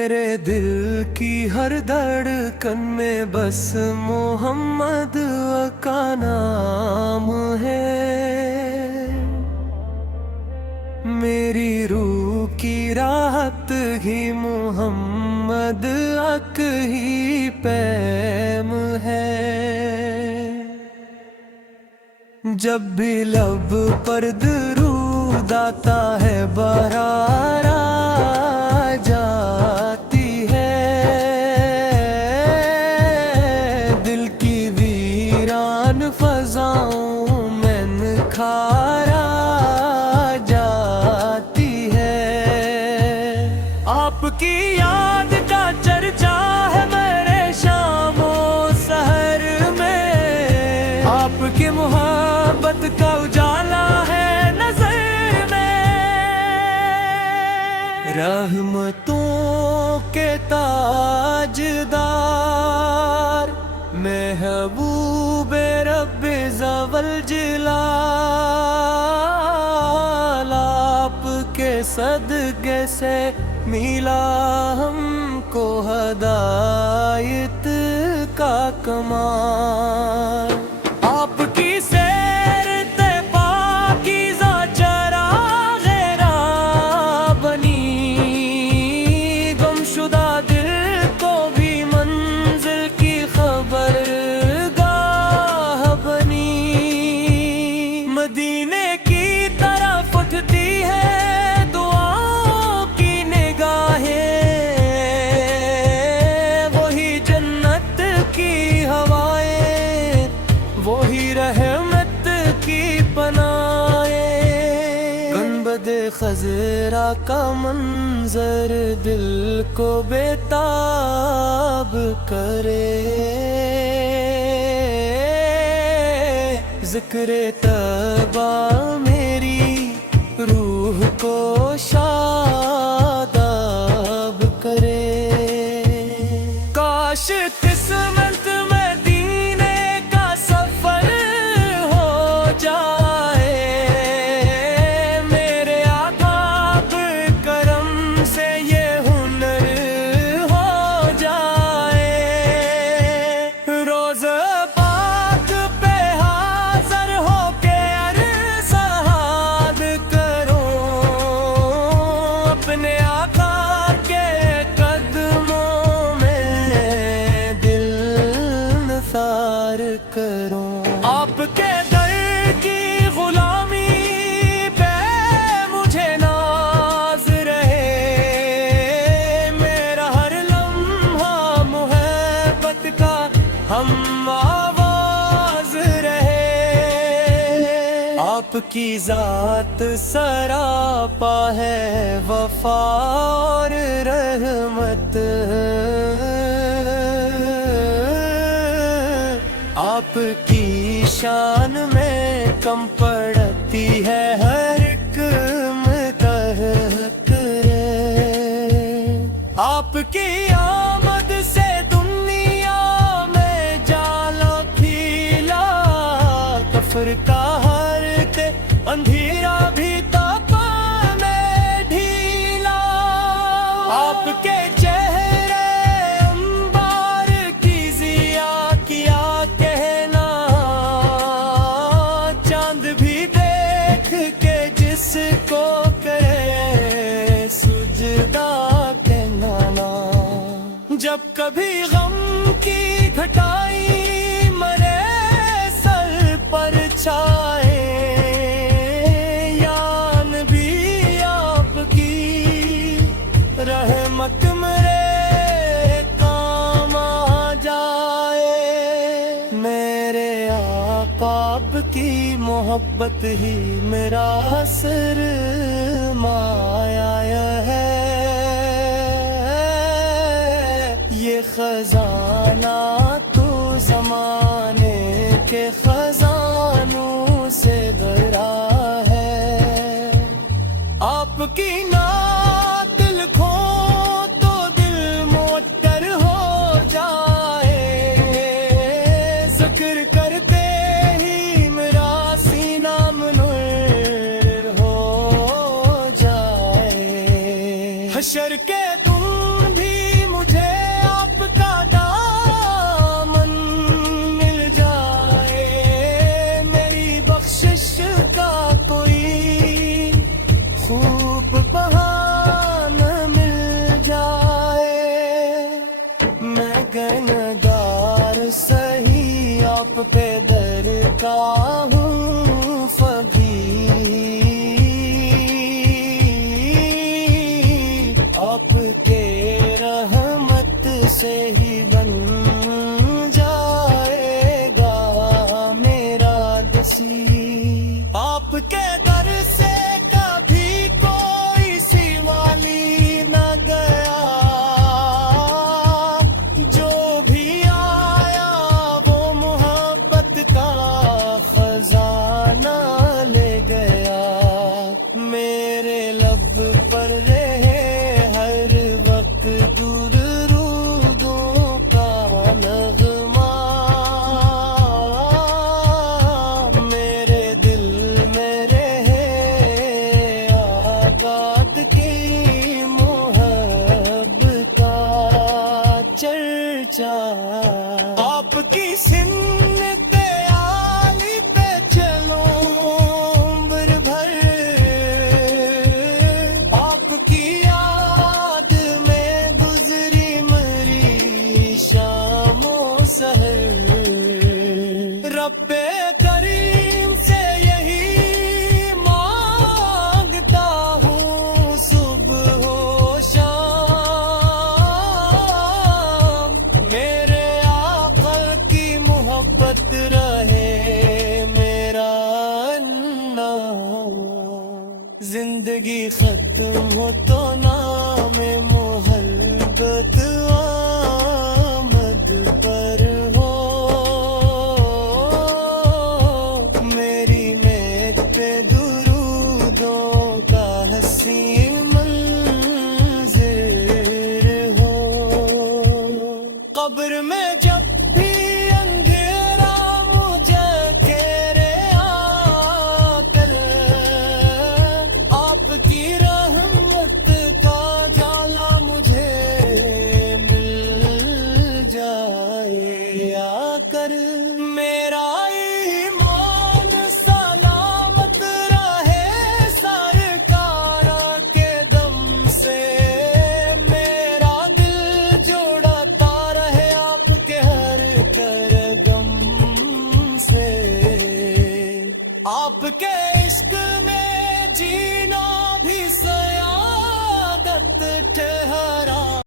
میرے دل کی ہر دھڑکن میں بس محمد کا نام ہے، میری روح کی راحت ہی محمد ہی پیم ہے۔ جب بھی لب پر درود آتا ہے بہار آ جاتی ہے، دل کی ویران فضاؤں میں نکھار آ جاتی ہے۔ آپ کی یاد کا چرچا ہے میرے شام و سحر میں، آپ کی محبت کا اجالا ہے نظر میں، رحمتوں کے تاجدار محبوب رب ذوال جلال، آپ کے صدقے سے ملا ہم کو ہدایت کا کمال۔ آپ کی سیر پاکیزہ چراغ راہ بنی، گمشدہ دل کو بھی منزل کی خبر گاہ بنی، مدینے کی طرف اٹھتی ہے دعاؤں کی نگاہیں، وہی جنت کی ہوائیں، وہی رحمت کی پناہیں، گنبد خضرا کا منظر دل کو بےتاب کرے، ذکر طیبہ میری روح کو شاداب کرے۔ کاش قسمت میں دینے کا سفر ہو جائے، میرے آداب کرم سے یہ ہنر ہو جائے، روز پاک پہ حاضر ہو کے ارساد کروں، اپنے آقا کے قدموں میں دل نثار کروں، آپ کے در کی غلامی پہ مجھے ناز رہے، میرا ہر لمحہ محبت کا ہم آواز رہے، آپ کی ذات سراپا ہے وفا اور رحمت، آپ کی شان میں کم پڑتی ہے ہر ایک متحق رے، آپ کی آمد سے دنیا میں جالا پھیلا، کفر کا ہر اندھیرا بھی تپا میں ڈھیلا، آپ کے چہرے انبار کی ضیا کیا کہنا، چاند بھی دیکھ کے جس کو کرے سجدہ کہنا، جب کبھی غم کی گھٹائی مرے سر پر چھائے، رحمت میرے کام آ جائے، میرے آقا آپ کی محبت ہی میرا سرمایہ ہے، یہ خزانہ تو زمانے کے خزانوں سے بھرا ہے، آپ کی نعت لکھو تو دل معطر ہو جائے، ذکر کرتے ہی میرا سینہ منور ہو جائے، حشر کے دن بھی کے رحمت سے ہی بن جائے گا میرا دسی آپ کے در سے کبھی کوئی سوالی نہ گیا جو بھی آیا وہ محبت کا خزانہ لے گیا میرے لب پر رہے ہر وقت درودوں کا نغمہ میرے دل میں رہے آباد کی محبت کا چرچا آپ کی سنت عالی پہ چلو عمر بھر آپ کی یاد میں گزری مری شام و سحر رب کریم سے یہی مانگتا ہوں صبح و شام میرے آقا کی محبت رہے میرا نام زندگی ختم ہو تو نام محبت